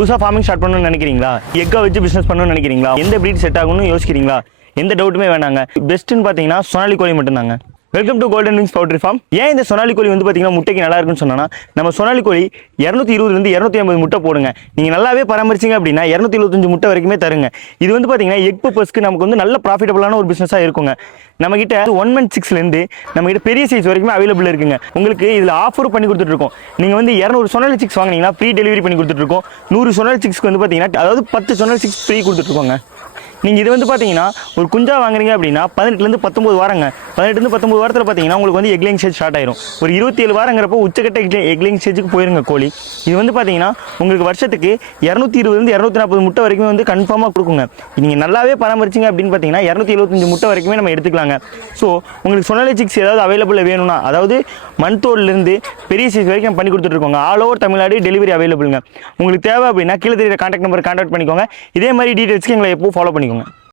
புதுசாக farming start பண்ணணும்னு நினைக்கிறீங்களா? எக்கை வச்சு பிஸ்னஸ் பண்ணணும்னு நினைக்கிறீங்களா? எந்த ப்ரீட் செட் ஆகும்னு யோசிக்கிறீங்களா? எந்த டவுட்டுமே வேணாங்க. பெஸ்ட்டுன்னு பார்த்தீங்கன்னா சோனாலி கோழி மட்டும்தாங்க. Welcome to golden wings poultry form. ஏன் இந்த சோனாலி கோழி வந்து பார்த்தீங்கன்னா முட்டைக்கு நல்லா இருக்குன்னு சொன்னா, நம்ம சோனாலி கோழி 220 250 முட்டை போடுங்க. நீங்கள் நல்லாவே பராமரிச்சிங்க அப்படின்னா 275 முட்டை வரைக்குமே தருங்க. இது வந்து பார்த்தீங்கன்னா எக் பர்பஸ்க்கு நமக்கு வந்து நல்ல ப்ராஃபிட்டபுளான ஒரு பிஸ்னஸாக இருக்குங்க. நம்மகிட்ட 1 month 6லேருந்து நம்மகிட்ட பெரிய சைஸ் வரைக்குமே அவைலபிள் இருக்குங்க. உங்களுக்கு இதில் ஆஃபரும் பண்ணி கொடுத்துட்ருக்கோம். நீங்கள் வந்து 200 சோனாலி சிக்ஸ் வாங்கினீங்கன்னா ஃப்ரீ டெலிவரி பண்ணி கொடுத்துட்ருக்கோம். 100 சோனாலி சிக்ஸ்க்கு வந்து பார்த்தீங்கன்னா அதாவது 10 சோனாலி சிக்ஸ் ஃப்ரீ கொடுத்துட்ருக்கோங்க. நீங்கள் இது வந்து பார்த்தீங்கன்னா ஒரு குஞ்சா வாங்குறீங்க அப்படின்னா 18லேருந்து 19 வாரங்க. 18லேருந்து 19 வாரத்தில் பார்த்தீங்கன்னா உங்களுக்கு வந்து எக்லிங் ஸ்டேஜ் ஸ்டார்ட் ஆயிரும். ஒரு 27 வாரங்கிறப்போ உச்சக்கட்ட எக்லிங் ஸ்டேஜுக்கு போயிருங்க கோழி. இது வந்து பார்த்தீங்கன்னா உங்களுக்கு வருஷத்துக்கு 220 240 முட்டை வரைக்கும் வந்து கன்ஃபார்மாக கொடுக்குங்க. நீங்கள் நல்லாவே பராமரிச்சிங்க அப்படின்னு பார்த்தீங்கன்னா 275 முட்டை வரைக்குமே நம்ம எடுத்துக்கலாங்க. ஸோ உங்களுக்கு சோனாலி சிக்ஸ் ஏதாவது அவைலபிள் வேணும்னா, அதாவது மந்த்தோட்லேருந்து பெரிய சைஸ் வரைக்கும் பண்ணி கொடுத்துட்ருக்கோங்க. ஆல் ஓவர் தமிழ்நாடு டெலிவரி அவைலபிளுங்க. உங்களுக்கு தேவை அப்படின்னா கீழே தெரியுற கான்டாக்ட் நம்பர் கான்டாக்ட் பண்ணிக்கோங்க. இதே மாதிரி டீட்டெயில்ஸ்க்கு எங்களை எப்போ ஃபாலோ பண்ணிக்கோங்க.